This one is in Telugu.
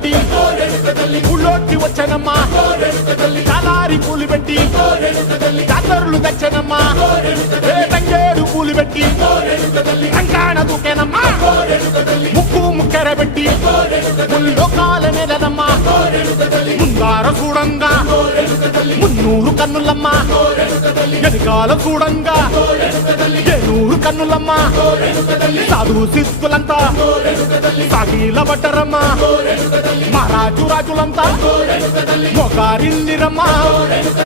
పెట్టి ఊళ్ళోకి వచ్చనమ్మా చాలారి పూలు పెట్టి జాతరులు తెచ్చనమ్మా తంగేడు పూలు పెట్టి కంకాణ దూకేనమ్మా ముక్కు ముక్కెర పెట్టి ముల్లోకాల నెలనమ్మా ముందార చూడంగా మున్నూరు కన్నులమ్మా వెనకాల చూడంగా ఏనూరు కన్నులమ్మా సాధు శిస్తులంతా సాగిల పడ్డరమ్మా మహారాజు రాజులంతా మొగారిందిరమ్మా